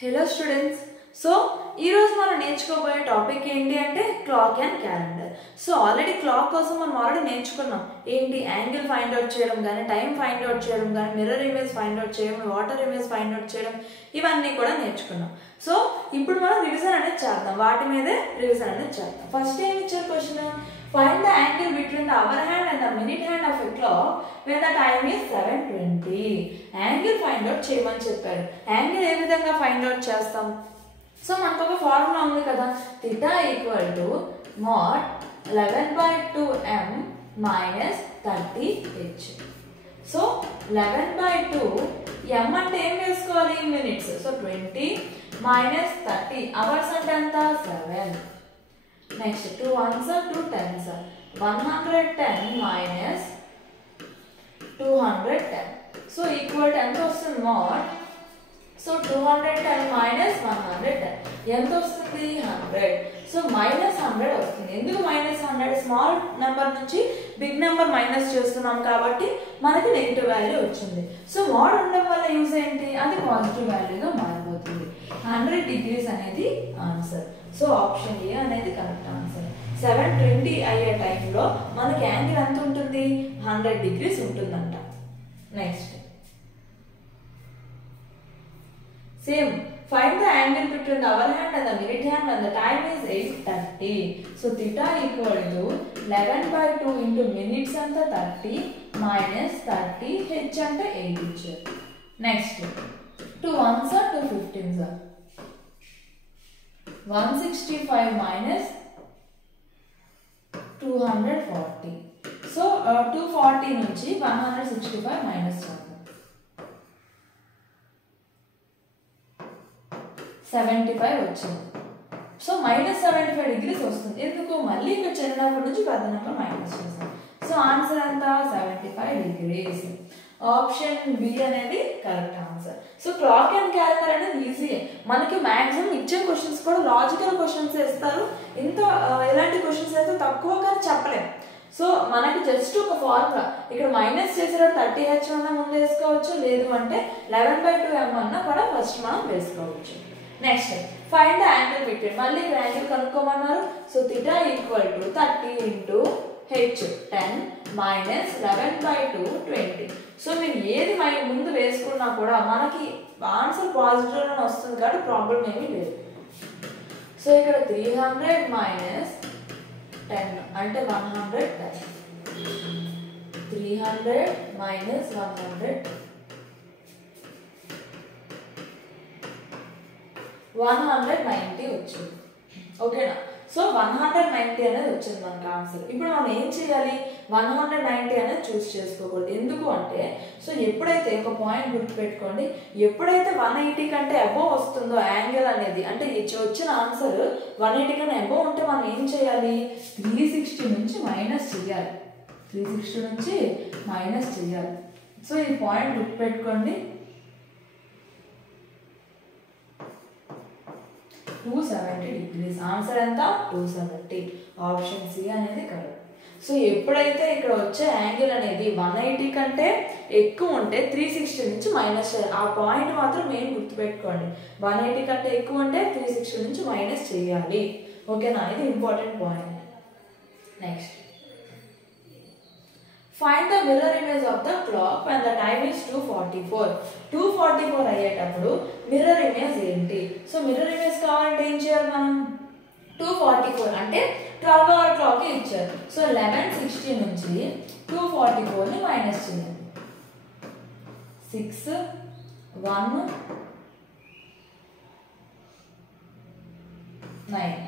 Hello students. So, ee roju mana నేర్చుకోబోయే topic ఏంటి అంటే clock and calendar. So already clock కోసం మనం ఆల్రెడీ నేర్చుకున్నాం. ఏంటి యాంగిల్ ఫైండ్ అవుట్ చేయడం గాని, టైం ఫైండ్ అవుట్ చేయడం గాని, మిర్రర్ ఇమేజ్ ఫైండ్ అవుట్ చేయడం, వాటర్ ఇమేజ్ ఫైండ్ అవుట్ చేయడం ఇవన్నీ కూడా నేర్చుకున్నాం. సో ఇప్పుడు మనం రివిజన్ అనేది చేద్దాం. వాటి మీదే రివిజన్ అనేది చేద్దాం. ఫస్ట్ ఏం ఇచ్చారు question? Find the angle between the hour hand and the minute hand of a clock when the time is 7:20. Angle find out చేయమని చెప్పారు. యాంగిల్ ఏ విధంగా ఫైండ్ అవుట్ చేస్తాం? సో మనకు ఒక ఫార్ములా ఉంది కదా, theta equal to mod 11/2m minus 30h. So 11/2 m అంటే ఏం వేసుకోవాలి? మినిట్స్. సో 20 minus 30 అవర్స్ అంటే ఎంత? 7. Next 2 ones are 2 tens are 110 minus 210. So equal to ఎంత వస్తుంది? mod. సో 210 minus 110 ఎంత వస్తుంది? 100. సో మైనస్ 100 వస్తుంది. ఎందుకు మైనస్ 100? స్మాల్ నెంబర్ నుంచి బిగ్ నెంబర్ మైనస్ చేస్తున్నాం కాబట్టి మనకి నెగిటివ్ వాల్యూ వచ్చింది. సో mod ఉండడం వల్ల యూజ్ ఏంటి? అది పాజిటివ్ వాల్యూగా మారిపోతుంది. 100 డిగ్రీస్ అనేది ఆన్సర్. సో ఆప్షన్ ఏ అనేది కరెక్ట్ ఆన్సర్. 7:20 అయ్యే టైంలో మనకి యాంగిల్ ఎంత ఉంటుంది? 100 డిగ్రీస్ ఉంటుందంట. Next same find the angle between the hour hand and the minute hand when the time is 8:30. So theta equal to 11/2 into minutes anta 30 minus 30 h anta 8 ఇచ్చారు. Next 2 ones are 2 15s are 165 minus 240. So 240 నుంచి 165 minus 75 వచ్చింది. So minus 75 degrees వస్తుంది. ఎందుకు? మళ్ళీ ఇక్కడ చిన్నప్పటి నుంచి పెద్ద నెంబర్ మైనస్ చేస్తాం. సో ఆన్సర్ ఎంత? 75 డిగ్రీస్. ఆప్షన్ బి అనేది correct answer. So clock and calendar అనేది ఈజీ. మనకి మాక్సిమం ఇచ్చే క్వశ్చన్స్ కూడా లాజికల్ క్వశ్చన్స్ ఇస్తారు. ఇంత ఎలాంటి క్వశ్చన్స్ అయితే తక్కువ కానీ చెప్పలేము. సో మనకి జస్ట్ ఒక ఫార్ములా ఇక్కడ మైనస్ చేసేటప్పుడు 30h అన్నా ముందు వేసుకోవచ్చు, లేదు అంటే 11/2m అన్నా కూడా ఫస్ట్ మనం వేసుకోవచ్చు. Next find the angle between. మళ్ళీ ఇక్కడ యాంగిల్ కనుక్కోమన్నారు. So theta equal to 30 into h 10 minus 11/2 20. సో మీరు ఏది ముందు వేసుకున్నా కూడా మనకి ఆన్సర్ పాజిటివ్ అని వస్తుంది కాబట్టి ప్రాబ్లం ఏమీ లేదు. సో ఇక్కడ 300 మైనస్ 10 అంటే 110. 300 మైనస్ 100 190 వచ్చింది. ఓకేనా? సో 190 అనేది వచ్చింది మనకు ఆన్సర్. ఇప్పుడు మనం ఏం చేయాలి? 190 అనేది చూస్ చేసుకోకూడదు. ఎందుకు అంటే సో ఎప్పుడైతే ఒక పాయింట్ గుర్తుపెట్టుకోండి, ఎప్పుడైతే 180 కంటే అబోవ్ వస్తుందో యాంగిల్ అనేది, అంటే వచ్చిన ఆన్సర్ 180 కన్నా అబోవ్ ఉంటే మనం ఏం చేయాలి? 360 నుంచి మైనస్ చేయాలి. 360 నుంచి మైనస్ చేయాలి. సో ఈ పాయింట్ గుర్తుపెట్టుకోండి. 270 డిగ్రీస్. ఆన్సర్ ఎంత? 270. ఆప్షన్ సి అనేది కరెక్ట్. సో ఎప్పుడైతే ఇక్కడ వచ్చే యాంగిల్ అనేది 180 కంటే ఎక్కువ ఉంటే 360 నుంచి మైనస్ చేయాలి. ఆ పాయింట్ మాత్రం మెయిన్ గుర్తుపెట్టుకోండి. 180 కంటే ఎక్కువ ఉంటే 360 నుంచి మైనస్ చేయాలి. ఓకేనా? ఇది important point. Next find the mirror image of the clock when the time is 2:44. 2:44 అయ్యేటప్పుడు మిర్రర్ ఇమేజ్ ఏంటి? సో మిర్రర్ ఇమేజ్ కావాలంటే ఏం చేయాలి మనం? 2:44 అంటే 12 అవర్ క్లాక్ ఇచ్చారు. సో 11:60 నుంచి 2:44ని మైనస్ చేయాలి. 6 1 9.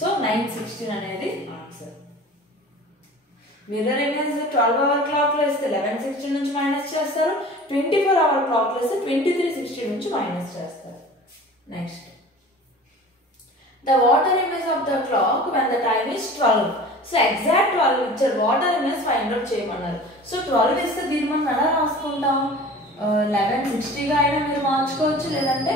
సో 9:16 అనేది answer. Mirror image 12 hour clock లో ఇస్తే 11:60 నుంచి మైనస్ చేస్తారు. 24 అవర్ క్లాక్ లో ఇస్తే 23:60 నుంచి మైనస్ చేస్తారు. Next the water image of the clock when the time is 12. So exact 12 ఇచ్చారు. వాటర్ ఇమేజ్ ఫైండ్ అవుట్ చేయమన్నారు. సో 12 ఇస్తే దీన్ని మనం ఎలా రాసుకుంటాం? 1160గా అయినా మీరు మార్చుకోవచ్చు, లేదంటే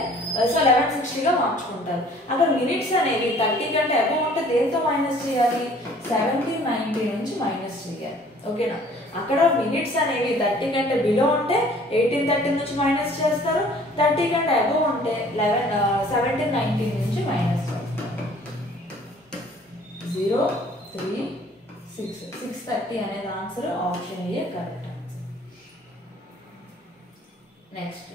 సో 1160గా మార్చుకుంటారు. అక్కడ మినిట్స్ అనేవి 30 కంటే అబవ్ ఉంటే దేంతో మైనస్ చేయాలి, 1790 నుంచి మైనస్ చేయాలి. ఓకేనా, అక్కడ మినిట్స్ అనేవి 30 కంటే బిలో ఉంటే 1830 నుంచి మైనస్ చేస్తారు, 30 కంటే అబవ్ ఉంటే 1790 నుంచి మైనస్ చేస్తారు. 0 3 6 630 అనేది answer, option A correct answer. Next,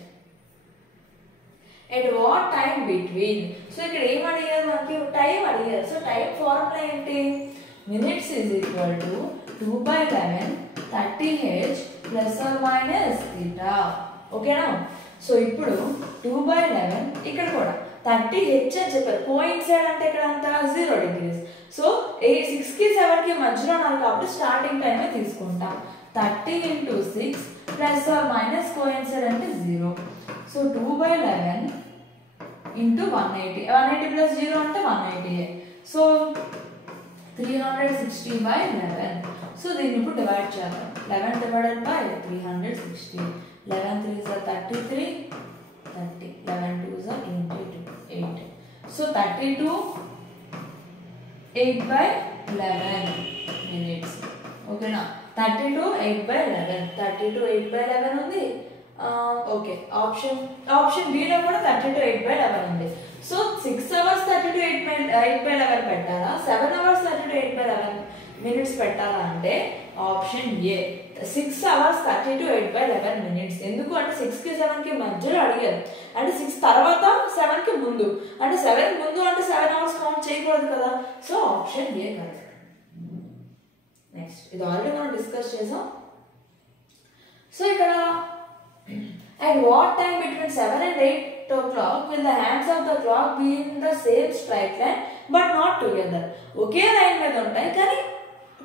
at what time between, so ఇక్కడ ఏం అడిగారు మనకి, టైం అడిగారు. సో టైం ఫార్ములా ఏంటి, minutes is equal to 2/11 30h plus or minus θ. ఓకేనా, సో ఇప్పుడు 2/11 ఇక్కడ కూడా 30h అని చెప్పారు. కోయిన్సైడ్ అంటే ఇక్కడ అంతా 0 degrees. సో 6కి 7కి మధ్యలో ఉన్నారు కాబట్టి స్టార్టింగ్ టైమే తీసుకుంటాం. 30 into 6 plus or minus coincide అంటే 0. So 2/11 into 180. 180 plus 0 అంటే 180. సో 360/11. సో దీన్ని ఇప్పుడు డివైడ్ చేద్దాం. 11 divided by 360. 11 3s are 33, 30. 11 2s are 22, 8. So 32 8/11 minutes. ఓకేనా, 32 8/11. 32 8/11 ఉంది. ఓకే, ఆప్షన్ బి లో కూడా 32 8/11 ఉంది. సో 6 hours 32 8/11 పెట్టాలా, 7 hours 32 8/11 మినిట్స్ పెట్టాలా అంటే ఆప్షన్ ఏ 6 hours 32 8/11 మినిట్స్. ఎందుకు అంటే 6కి 7కి మధ్యలో అడిగారు, అంటే 6 తర్వాత 7కి ముందు, అంటే 7 ముందు అంటే 7 hours కౌంట్ చేయకూడదు కదా. So option A correct. Next, ఇది ఆల్రెడీ మనం డిస్కస్ చేసాం. సో ఇక్కడ at what time between 7 and 8 o'clock will the hands of the clock be in the same straight line but not together? Okay line మీద ఉంటాయి కానీ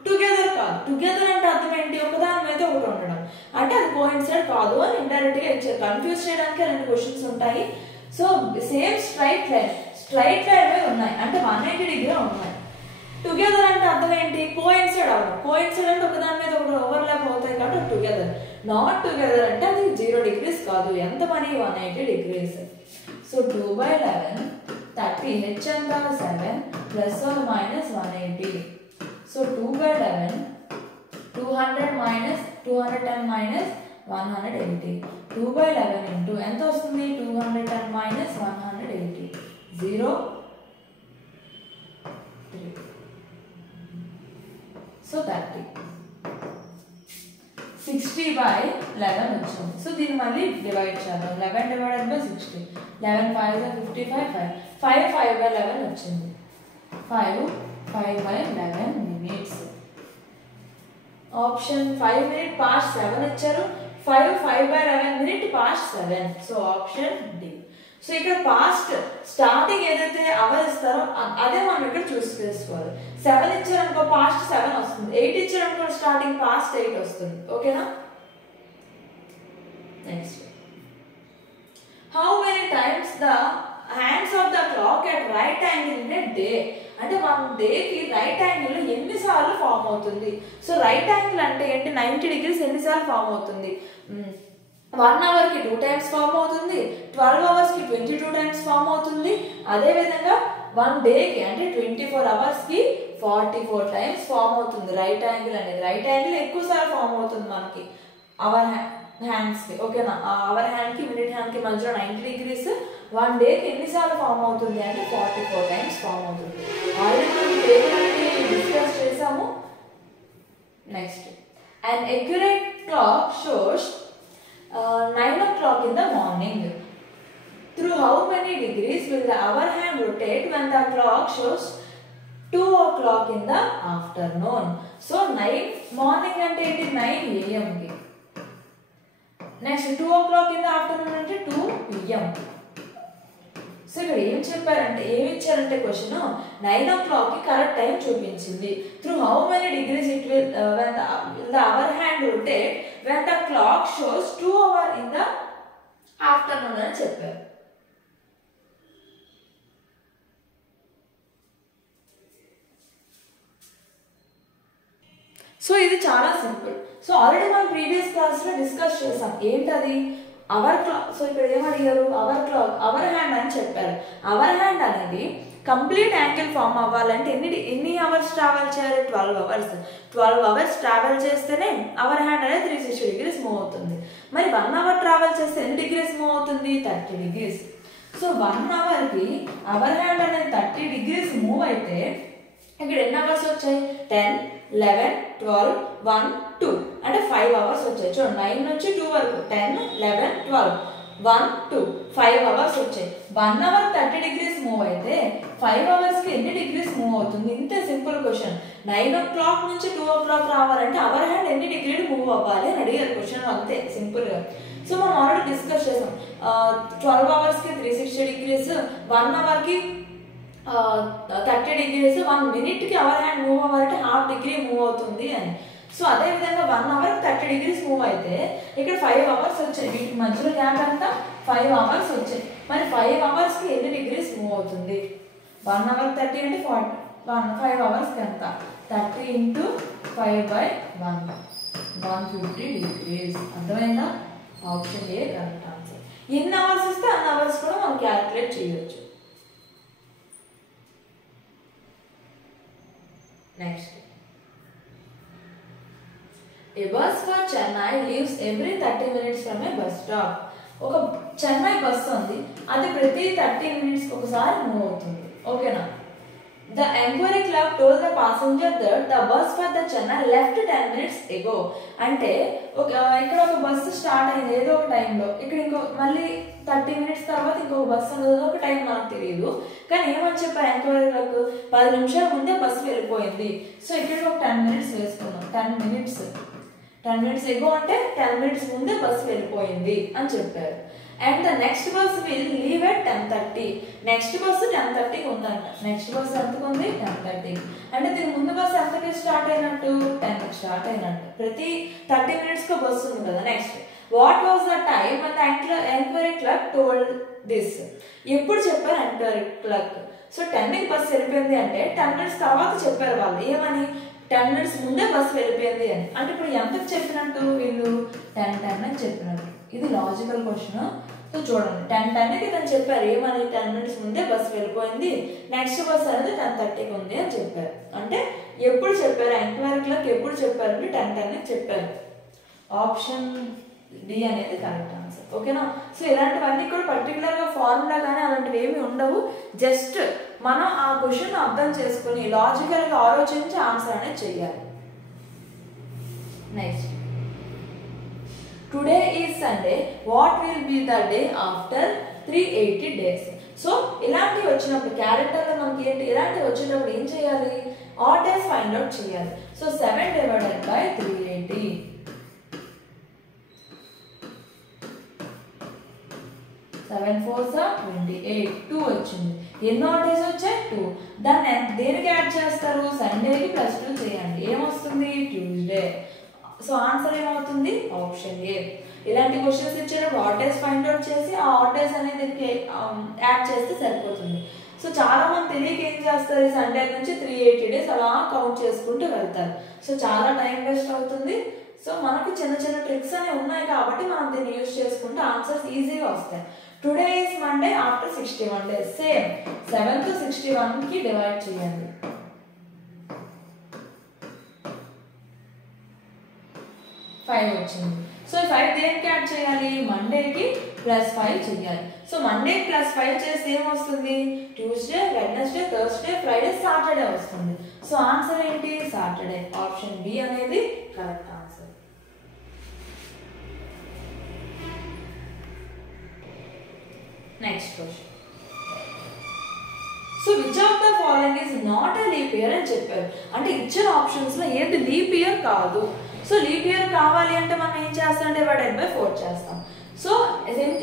together కాదు. Together అంటే అర్థం ఏంటి, ఒకదాని మీద ఒకటి ఉండడం, అంటే అది కోయిన్సైడ్ కాదు అని ఇండైరెక్ట్ గా ఇచ్చారు. కన్ఫ్యూజ్ చేయడానికి 2 క్వశ్చన్స్ ఉంటాయి. సో సేమ్ స్ట్రైట్ లైన్ మీద ఉన్నాయి అంటే 180 డిగ్రీ ఉన్నాయి. టుగెదర్ అంటే అర్థం ఏంటి, కోయిన్సైడ్ అవ్వడం. కోయిన్సైడ్ అంటే ఒకదాని మీద ఒకటి ఓవర్లాప్ అవుతాయి కాబట్టి టుగెదర్. నాట్ టుగెదర్ అంటే అది 0 degrees కాదు. ఎంత మనీ, 180 degrees. సో 2/11 30h అంతా 7 plus or minus 180. So 2/11 200 minus 210 minus 180. 2/11 into ఎంత వస్తుంది, 210 మైనస్ 180. 0 3. సో 30. 60/11 వచ్చింది. సో దీన్ని మళ్ళీ డివైడ్ చేద్దాం. 11 divided by 60. 11 5 55. 5 5/11 వచ్చింది. 5/11 minutes. ఆప్షన్ 5 minute past 7 ఇచ్చారు. 5/11 minute past 7. So option D. So ఇక్కడ పాస్ట్ స్టార్టింగ్ ఏదైతే అవర్ ఇస్తారో అదే మనం ఇక్కడ చూస్ చేసుకోవాలి. 7 ఇచ్చారనుకో పాస్ట్ 7 వస్తుంది, 8 ఇచ్చారనుకో స్టార్టింగ్ పాస్ట్ 8 వస్తుంది. ఓకేనా, next, how many times the hands of the clock at right angle in a day, అంటే 1 డేకి రైట్ యాంగిల్ ఎన్నిసార్లు ఫామ్ అవుతుంది. సో రైట్ యాంగిల్ అంటే ఏంటి, 90 degrees ఎన్నిసార్లు ఫామ్ అవుతుంది. 1 hour కి 2 times ఫామ్ అవుతుంది, 12 hours కి 22 times ఫామ్ అవుతుంది. అదే విధంగా 1 డేకి అంటే 24 hours కి 44 times ఫామ్ అవుతుంది రైట్ యాంగిల్ అనేది. రైట్ యాంగిల్ ఎక్కువ సార్లు ఫామ్ అవుతుంది మనకి అవర్ హ్యాండ్స్ కి. ఓకేనా, అవర్ హ్యాండ్ కి మినిట్ హ్యాండ్ కి మధ్యలో 90 degrees. 1 డేకి ఎన్నిసార్లు ఫామ్ అవుతుంది అంటే 44 times ఫామ్ అవుతుంది. ఆల్రెడీ మనం డిస్కస్ చేసాము. Next, an accurate clock shows 9 o'clock in the morning. Through how many degrees will the hour hand rotate when the clock shows 2 o'clock in the afternoon? So 9 morning అంటే ఏంటి, 9 AM కి. Next 2 o'clock in the afternoon అంటే 2 PM. So ఇక్కడ ఏం చెప్పారంటే, ఏమి ఇచ్చారంటే question 9 o'clock కి కరెక్ట్ టైం చూపించింది. Through how many degrees it will when the hour hand rotate when the clock shows 2 hour in the afternoon అని చెప్పారు. సో ఇది చాలా సింపుల్. సో ఆల్రెడీ మనం ప్రీవియస్ క్లాస్లో డిస్కస్ చేసాం. ఏంటది, అవర్ క్లాక్. సో ఇక్కడ ఏమడిగారు, అవర్ క్లాక్, అవర్ హ్యాండ్ అని చెప్పారు. అవర్ హ్యాండ్ అనేది కంప్లీట్ యాంగిల్ ఫామ్ అవ్వాలంటే ఎన్ని అవర్స్ ట్రావెల్ చేయాలి, 12 అవర్స్. 12 అవర్స్ ట్రావెల్ చేస్తేనే అవర్ హ్యాండ్ అనేది 360 degrees మూవ్ అవుతుంది. మరి 1 అవర్ ట్రావెల్ చేస్తే ఎన్ని డిగ్రీస్ మూవ్ అవుతుంది, 30 degrees. సో 1 అవర్కి అవర్ హ్యాండ్ అనేది 30 degrees మూవ్ అయితే ఇక్కడ ఎన్ని అవర్స్ వచ్చాయి, 10, 11, 12, 1, 2 అంటే 5 అవర్స్ వచ్చాయి. చూడండి 9 నుంచి 2 వరకు 10, 11, 12, 1, 2 5 అవర్స్ వచ్చాయి. 1 అవర్ 30 degrees మూవ్ అయితే 5 అవర్స్కి ఎన్ని డిగ్రీస్ మూవ్ అవుతుంది? ఇంతే సింపుల్ క్వశ్చన్. 9 o'clock నుంచి 2 o'clock రావాలంటే అవర్ హ్యాండ్ ఎన్ని డిగ్రీలు మూవ్ అవ్వాలి అని అడిగారు క్వశ్చన్, అంతే సింపుల్గా. సో మనం ఆల్రెడీ డిస్కస్ చేసాం. 12 అవర్స్కి 360 degrees, 1 అవర్కి 30 degrees, 1 minute hour hand move అవ్వాలంటే ½ degree మూవ్ అవుతుంది అని. సో అదే విధంగా 1 అవర్ 30 degrees మూవ్ అయితే ఇక్కడ 5 అవర్స్ వచ్చాయి. వీటి మధ్యలో గ్యాప్ అంతా 5 అవర్స్ వచ్చాయి. మరి 5 అవర్స్కి ఎన్ని డిగ్రీస్ మూవ్ అవుతుంది? 1 అవర్ 30 అంటే 40, 5 అవర్స్కి ఎంత, 30 into 5/1 150 degrees. అర్థమైందా? Option A correct answer. ఎన్ని అవర్స్ ఇస్తే అన్ని అవర్స్ కూడా మనం క్యాలిక్యులేట్ చేయొచ్చు. Next, a bus for Chennai leaves every 30 minutes from a bus stop. ఒక చెన్నై బస్ ఉంది, అది ప్రతి 30 minutes ఒకసారి మూవ్ అవుతుంది. ఓకేనా? The enquiry clerk told the passenger that the bus for the Chennai left 10 minutes ago. అంటే ఇక్కడ ఒక బస్సు స్టార్ట్ అయింది ఏదో ఒక టైంలో, ఇక్కడ ఇంకో మళ్ళీ 30 minutes తర్వాత ఇంకొక బస్సు ఉన్నది, ఒక టైం మనకు తెలియదు. కానీ ఏమని చెప్పారు ఎంక్వైరీ క్లర్క్, 10 నిమిషాల ముందే బస్సు వెళ్ళిపోయింది. సో ఇక్కడ ఒక 10 minutes వేసుకున్నాం. 10 minutes ఎగో అంటే 10 minutes ముందే బస్సు వెళ్ళిపోయింది అని చెప్పారు. And the next bus will leave at 10:30. Next bus 10:30కి ఉందంట. నెక్స్ట్ బస్సు ఎంతకు ఉంది, 10:30. అంటే దీని ముందు బస్సు ఎంతకి స్టార్ట్ అయినట్టు, 10కి స్టార్ట్ అయినట్టు. ప్రతి 30 minutesకి బస్సు ఉంది కదా. Next, what was the time and enquiry clerk told this. ఎప్పుడు చెప్పారు ఎంక్వైరీ క్లర్క్? సో 10కి బస్సు వెళ్ళిపోయింది అంటే 10 minutes తర్వాత చెప్పారు వాళ్ళు. ఏమని, 10 minutes ముందే బస్సు వెళ్ళిపోయింది అని. అంటే ఇప్పుడు ఎంతకు చెప్పినట్టు వీళ్ళు, 10:10 అని చెప్పినట్టు. ఇది లాజికల్ క్వశ్చన్. సో చూడండి 10:10కి తను చెప్పారు ఏమని, 10 minutes ముందే బస్సు వెళ్ళిపోయింది, నెక్స్ట్ బస్ అనేది 10:30కి ఉంది అని చెప్పారు. అంటే ఎప్పుడు చెప్పారు ఎంక్వైరీ క్లర్క్, ఎప్పుడు చెప్పారు అంటే 10:10కి చెప్పారు. ఆప్షన్ డి అనేది కరెక్ట్ ఆన్సర్. ఓకేనా? సో ఇలాంటివన్నీ కూడా పర్టికులర్గా ఫార్ములా కానీ అలాంటివి ఏమి ఉండవు. జస్ట్ మనం ఆ క్వశ్చన్ అర్థం చేసుకుని లాజికల్గా ఆలోచించి ఆన్సర్ అనేది చెయ్యాలి. Next, today is Sunday, what will be the day after 380 days. So ఇలాంటివి వచ్చినప్పుడు క్యాలెండర్లో మనకి ఏంటి, ఇలాంటివి వచ్చేటప్పుడు ఏం చేయాలి, ఆడ్ డేస్ ఫైండ్ అవుట్ చేయాలి. సో 7 divided by 380, 7 4s 28, 2 వచ్చింది. ఎన్నో డేస్ వచ్చాయి, 2. దాన్ని దేనికి యాడ్ చేస్తారు, సండేకి +2 చేయండి. ఏమొస్తుంది, ట్యూస్డే. సో ఆన్సర్ ఏమవుతుంది, ఆప్షన్ ఏ. ఇలాంటి క్వశ్చన్స్ ఇచ్చేటప్పుడు ఆడ్ డేస్ ఫైండ్ అవుట్ చేసి ఆ ఆడ్ డేస్ అనేది దీనికి యాడ్ చేస్తే సరిపోతుంది. సో చాలా మంది తెలియక ఏం చేస్తారు, సండే నుంచి 380 days అలా కౌంట్ చేసుకుంటూ వెళ్తారు. సో చాలా టైం వేస్ట్ అవుతుంది. సో మనకు చిన్న చిన్న ట్రిక్స్ అనేవి ఉన్నాయి కాబట్టి మనం దీన్ని యూజ్ చేసుకుంటే ఆన్సర్స్ ఈజీగా వస్తాయి. Today is Monday after 61 days. Same 7 to 61కి డివైడ్ చేయండి. 5 వచ్చింది. సో 5 దేనికి యాడ్ చేయాలి, మండేకి +5 చేయాలి. సో మండే +5 చేస్తే ఏమొస్తుంది, Tuesday, Wednesday, Thursday, Friday, Saturday వస్తుంది. సో ఆన్సర్ ఏంటి, సాటర్డే. ఆప్షన్ బి అనేది correct answer. Next question. So which of the following is not a leap year అని చెప్పారు. అంటే ఇచ్చిన ఆప్షన్స్ లో ఏది లీప్ ఇయర్ కాదు. సో లీప్ ఇయర్ కావాలి అంటే మనం ఏం చేస్తాం, డివైడెడ్ బై 4 చేస్తాం. సో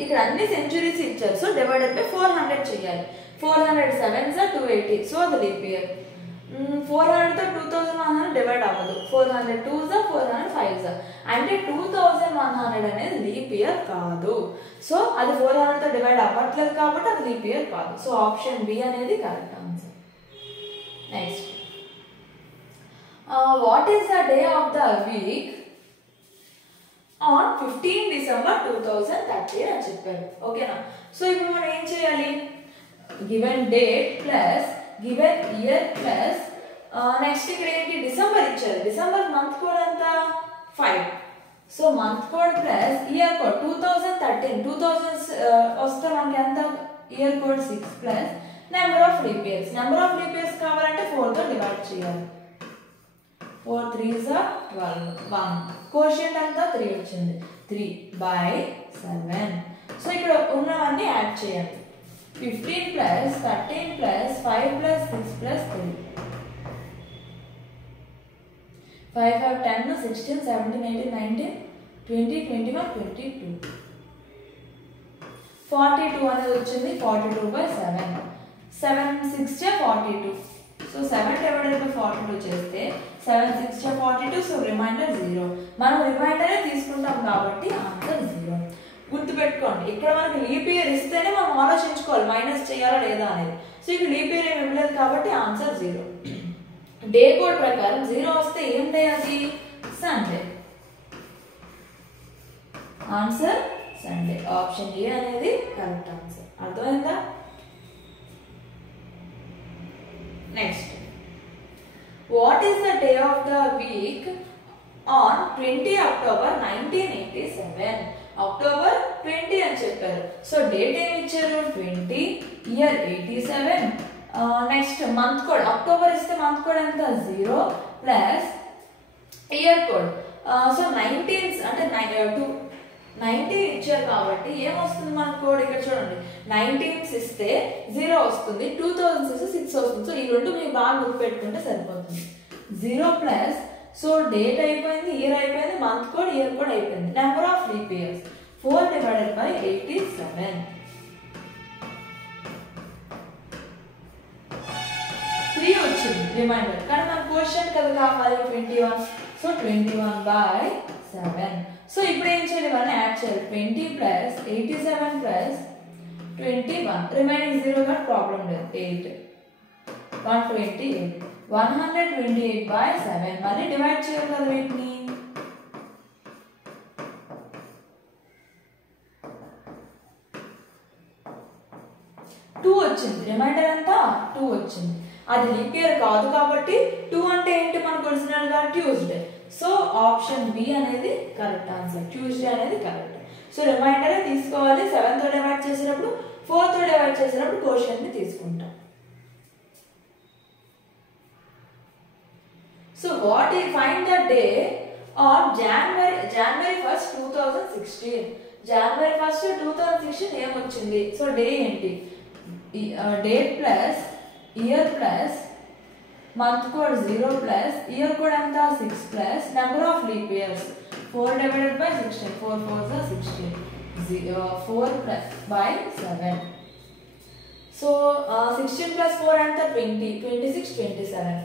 ఇక్కడ అన్ని సెంచురీస్ ఇచ్చారు. సో డివైడెడ్ బై 400 చేయాలి. 400 7s 280. సో అది లీప్ ఇయర్. 400తో 2100 డివైడ్ అవ్వదు. 400 2s 400 5s. అంటే 2100 అనేది లీప్ ఇయర్ కాదు. సో అది 400తో డివైడ్ అవ్వట్లేదు కాబట్టి అది లీప్ ఇయర్ కాదు. సో ఆప్షన్ బి అనేది correct answer. Next, what is the day of the week on 15 December 2013 అని చెప్పారు. ఓకేనా? సో ఇప్పుడు మనం ఏం చేయాలి? Given date plus given year plus next ఇక్కడ ఏంటి డిసెంబర్ ఇచ్చారు. డిసెంబర్ మంత్ కోడ్ ఎంత 5. So month code plus year code 2013 2000 వస్తే మనకి ఎంత year code 6 plus number of leap years. Number of leap years కావాలంటే 4 తో డివైడ్ చేయాలి. 4 3s are 12 1 కోషియంట్ అంతా 3 వచ్చింది 3/7. సో ఇక్కడ ఉన్నవన్నీ యాడ్ చేయాలి. 15 ప్లస్ 13 ప్లస్ 5 ప్లస్ 6 ప్లస్ 3 5 5 10 16 17 18 19 20 21 22 42 అనేది వచ్చింది 42/7 7 6 42. సో 7 divided by 42 చేస్తే 7 6 42. So remainder 0. మనం రిమైండరే తీసుకుంటాం కాబట్టి ఆన్సర్ 0. గుర్తుపెట్టుకోండి, ఇక్కడ మనకి లీప్ ఇయర్ ఇస్తేనే మనం ఆలోచించుకోవాలి మైనస్ చేయాలా లేదా అనేది. సో ఇక్కడ లీప్ ఇయర్ ఏమి ఇవ్వలేదు కాబట్టి ఆన్సర్ 0. డే కోడ్ ప్రకారం 0 వస్తే ఏం డే అది? Sunday. Answer Sunday. Option A అనేది కరెక్ట్ ఆన్సర్. అర్థమైందా? Next, what is the day of the week on 20 October 1987? October 20 అని చెప్పారు. సో డేట్ ఏమి ఇచ్చారు? 20, year 87. Next month code October ఇస్తే మంత్ కోడ్ ఎంత? 0 ప్లస్ ఇయర్ కోడ్. సో 19 అంటే 19 ఇచ్చారు కాబట్టి ఏమొస్తుంది మన కోడ్? ఇక్కడ చూడండి, 19 ఇస్తే 0 వస్తుంది, 2000 ఇస్తే 6 వస్తుంది. సో ఈ రెండు మీకు బాగా గుర్తుపెట్టుకుంటే సరిపోతుంది. 0 ప్లస్ సో డేట్ అయిపోయింది, ఇయర్ అయిపోయింది, మంత్ కోడ్ ఇయర్ కోడ్ అయిపోయింది. Number of leap years 4 divided by 87. 3 వచ్చింది రిమైండర్, కానీ మన క్వశ్చన్ కదా కావాలి 21. సో 21/7. సో ఇప్పుడు ఏం చేయాలి? మనం యాడ్ చేయాలి. 20 ప్లస్ 87 ప్లస్ 21 రిమైనింగ్ 0 గా ప్రాబ్లం లేదు. 8 128 128/7. మళ్ళీ డివైడ్ చేయాలి కదా వీటిని. 2 వచ్చింది, రిమైండర్ అంతా 2 వచ్చింది. అది లీప్ ఇయర్ కాదు కాబట్టి 2 అంటే ఏంటి మనకు ఒరిజినల్ గా? ట్యూస్డే. సో ఆప్షన్ బి అనేది కరెక్ట్ ఆన్సర్. ట్యూస్డే అనేది కరెక్ట్. సో రిమైండర్ తీసుకోవాలి. 7 తో డివైడ్ చేసినప్పుడు 4 తో డివైడ్ చేసినప్పుడు కోషియంట్ ని తీసుకుంటాం. So what is find the day on January 1st 2016. January 1st 2016 ఏమొచ్చింది? సో డే ఏంటి? Date plus year plus month code 0 plus year code అంతా 6 plus number of leap years 4 divided by 16 4 4s are 16 4/7. So 16 plus 4 అంతా 20 26 27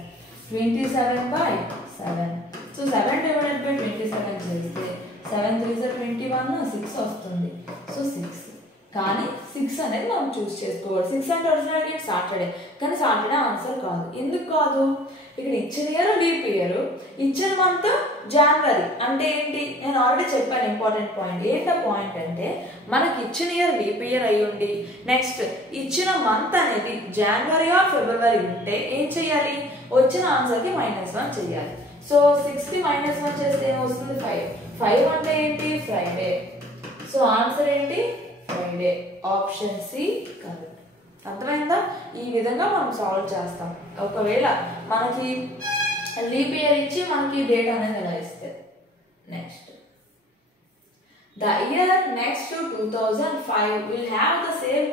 27/7. So 7 divided by 27 చేస్తే 7 3s are 21 6 వస్తుంది. So 6. కానీ 6 అనేది మనం చూస్ చేసుకోవాలి. 6 అంటే ఒరిజినల్ డేట్ సాటర్డే, కానీ సాటర్డే ఆన్సర్ కాదు. ఎందుకు కాదు? ఇక్కడ ఇచ్చిన ఇయర్ లీప్ ఇయర్, ఇచ్చిన మంత్ జనవరి. అంటే ఏంటి? నేను ఆల్రెడీ చెప్పాను ఇంపార్టెంట్ పాయింట్. ఏంటో పాయింట్ అంటే మనకి ఇచ్చిన ఇయర్ లీప్ ఇయర్ అయి ఉండి నెక్స్ట్ ఇచ్చిన మంత్ అనేది జనవరి ఆర్ ఫిబ్రవరి ఉంటే ఏం చేయాలి? వచ్చిన ఆన్సర్కి -1 చేయాలి. సో 6 కి -1 చేస్తే ఏమొస్తుంది? 5. 5 అంటే ఏంటి? ఫ్రైడే. సో ఆన్సర్ ఏంటి? ఫ్రైడే. Option C correct. అర్థమైందా? ఈ విధంగా మనం సాల్వ్ చేస్తాం. ఒకవేళ మనకి లీప్ ఇయర్ ఇచ్చి మనకి డేట్ అనేది ఎలా ఇస్తే. Next, the year next to 2005 will have the same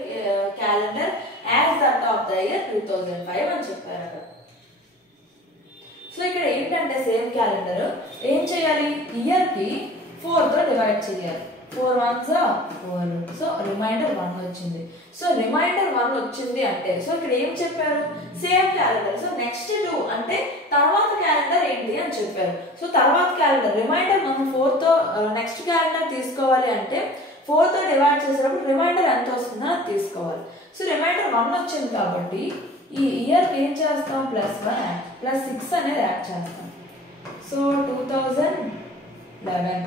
calendar as that of the year 2005 అని చెప్పారు అక్కడ. సో ఇక్కడ ఏంటంటే సేమ్ క్యాలెండర్ ఏం చేయాలి? ఇయర్ కి 4 తో డివైడ్ చేయాలి. 4 1s are 4. సో రిమైండర్ 1 వచ్చింది. సో రిమైండర్ 1 వచ్చింది అంటే సో ఇక్కడ ఏం చెప్పారు? Same calendar. సో నెక్స్ట్ 2 అంటే తర్వాత క్యాలెండర్ ఏంటి అని చెప్పారు. సో తర్వాత క్యాలెండర్ రిమైండర్ మనం 4 తో నెక్స్ట్ క్యాలెండర్ తీసుకోవాలి అంటే 4 తో డివైడ్ చేసేటప్పుడు రిమైండర్ ఎంత వస్తుందో అది తీసుకోవాలి. సో రిమైండర్ 1 వచ్చింది కాబట్టి ఈ ఇయర్ కి ఏం చేస్తాం? +1 +6 అనేది యాడ్ చేస్తాం. సో 2011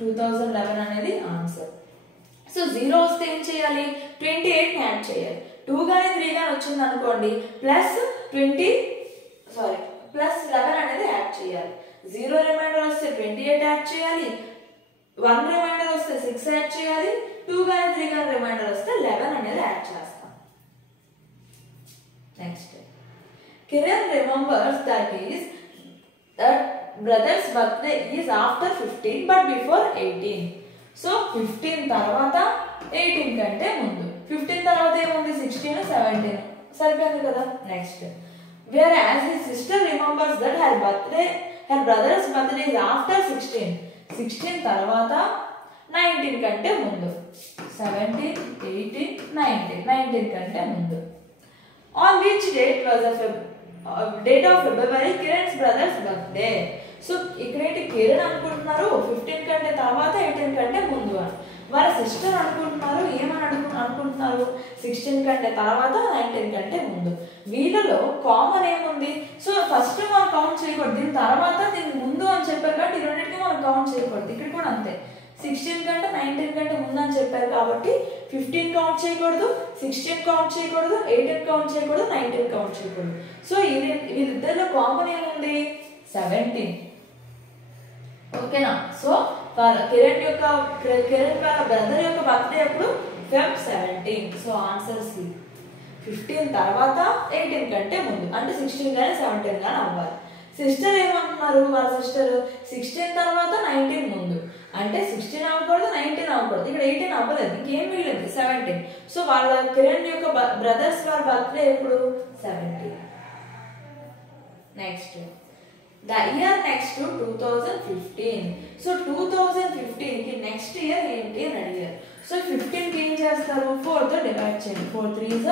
2011 అనేది ఆన్సర్. సో 0 వస్తే ఏం చేయాలి, 28 యాడ్ చేయాలి. 2 కానీ 3 కానీ వచ్చింది అనుకోండి ప్లస్ 11 అనేది యాడ్ చేయాలి. 0 రిమైండర్ వస్తే 28 యాడ్ చేయాలి, 1 రిమైండర్ వస్తే 6 యాడ్ చేయాలి, 2 కానీ 3 కానీ రిమైండర్ వస్తే 11 అనేది యాడ్ చేస్తాం. Next, Kiran remembers that brothers birthday is after 15 but before 18. So 15 తర్వాత 18 కంటే ముందు. 15 తర్వాత ఏముంది, 16, 17 సరిపోయింది కదా. Next, where as his sister remembers that her brothers birthday is after 16. 16 తర్వాత 19 కంటే ముందు. 17, 18, 19 కంటే ముందు. On which date was the date of February Kiran's brother's birthday? So ఇక్కడేంటి కిరణ్ అనుకుంటున్నారు 15 కంటే తర్వాత 18 కంటే ముందు అని. వాళ్ళ సిస్టర్ అనుకుంటున్నారు ఏమని అనుకుంటున్నారు 16 కంటే తర్వాత 19 కంటే ముందు. వీళ్ళలో కామన్ ఏముంది, సో ఫస్ట్ మనం కౌంట్ చేయకూడదు, దీని తర్వాత దీనికి ముందు అని చెప్పారు కాబట్టి ఈ రెండింటికి మనం కౌంట్ చేయకూడదు. ఇక్కడ కూడా అంతే, 16 కంటే 19 కంటే ముందు అని చెప్పారు కాబట్టి 15 కౌంట్ చేయకూడదు, 16 కౌంట్ చేయకూడదు, 18 కౌంట్ చేయకూడదు, 19 కౌంట్ చేయకూడదు. సో వీళ్ళిద్దరిలో కామన్ ఏముంది 17. ఓకేనా. సో కిరణ్ వాళ్ళ బ్రదర్ యొక్క బర్త్డే అప్పుడు Feb 17. So answer C. 15 తర్వాత 18 కంటే ముందు అంటే 16 కానీ 17 కానీ అవ్వాలి. సిస్టర్ ఏమంటున్నారు, వాళ్ళ సిస్టర్ 16 తర్వాత 19 ముందు అంటే 16 అవ్వకూడదు, 19 అవ్వకూడదు. ఇక్కడ 18 అవ్వలేదు, ఇంకేం మిగిలింది 17. సో వాళ్ళ కిరణ్ యొక్క బ్రదర్స్ వాళ్ళ బర్త్డే ఎప్పుడు 17. Next, the year next 2015. So 2015 కి నెక్స్ట్ ఇయర్ ఏంటి అని అడిగారు. సో 15 కి ఏం చేస్తారు, 4 తో డివైడ్ చేయండి. 4 3s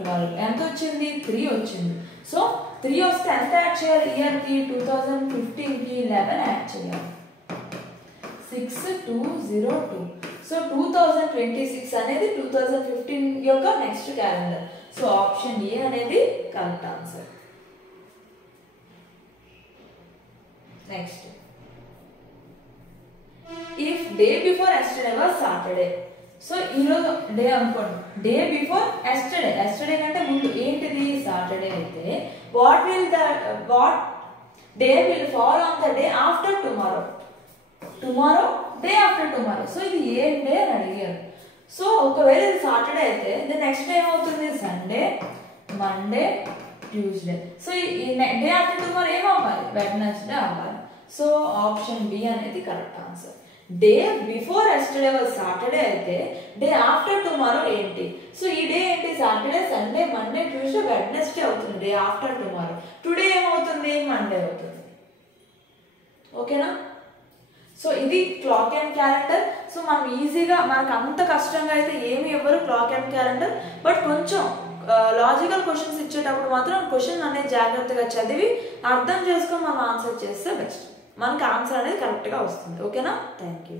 12. ఎంత వచ్చింది, 3 వచ్చింది. సో 3 వస్తే ఎంత యాడ్ చేయాలి ఇయర్ కి, 2015 కి 11 యాడ్ చేయాలి. 6202. సో 2026 అనేది 2015 యొక్క next calendar. So option A అనేది correct answer. Next, if day before yesterday was Saturday. So ఈరోజు డే అనుకోండి, డే బిఫోర్ ఎస్టర్డే కంటే ముందు ఏంటిది సాటర్డే అయితే what day will fall on the day after tomorrow day after tomorrow. So ఇది ఏం day అని అడిగారు. సో ఒకవేళ ఇది సాటర్డే అయితే నెక్స్ట్ డే ఏమవుతుంది, సండే, మండే, ట్యూస్డే. సో ఈ డే ఆఫ్టర్ టుమారో ఏమవ్వాలి, వెడ్నెస్డే అవ్వాలి. సో ఆప్షన్ బి అనేది correct answer. Day before yesterday was Saturday అయితే డే ఆఫ్టర్ టుమారో ఏంటి, సో ఈ డే ఏంటి, Saturday, Sunday, Monday, Tuesday, Wednesday అవుతుంది డే ఆఫ్టర్ టుమారో. టుడే ఏమవుతుంది, మండే అవుతుంది. ఓకేనా. సో ఇది క్లాక్ అండ్ క్యాలెండర్. సో మనం ఈజీగా, మనకు అంత కష్టంగా అయితే ఏమి ఇవ్వరు క్లాక్ అండ్ క్యాలెండర్, బట్ కొంచెం లాజికల్ క్వశ్చన్స్ ఇచ్చేటప్పుడు మాత్రం క్వశ్చన్ అనేది జాగ్రత్తగా చదివి అర్థం చేసుకొని మనం ఆన్సర్ చేస్తే బెస్ట్, మనకి ఆన్సర్ అనేది కరెక్ట్గా వస్తుంది. ఓకేనా. Thank you.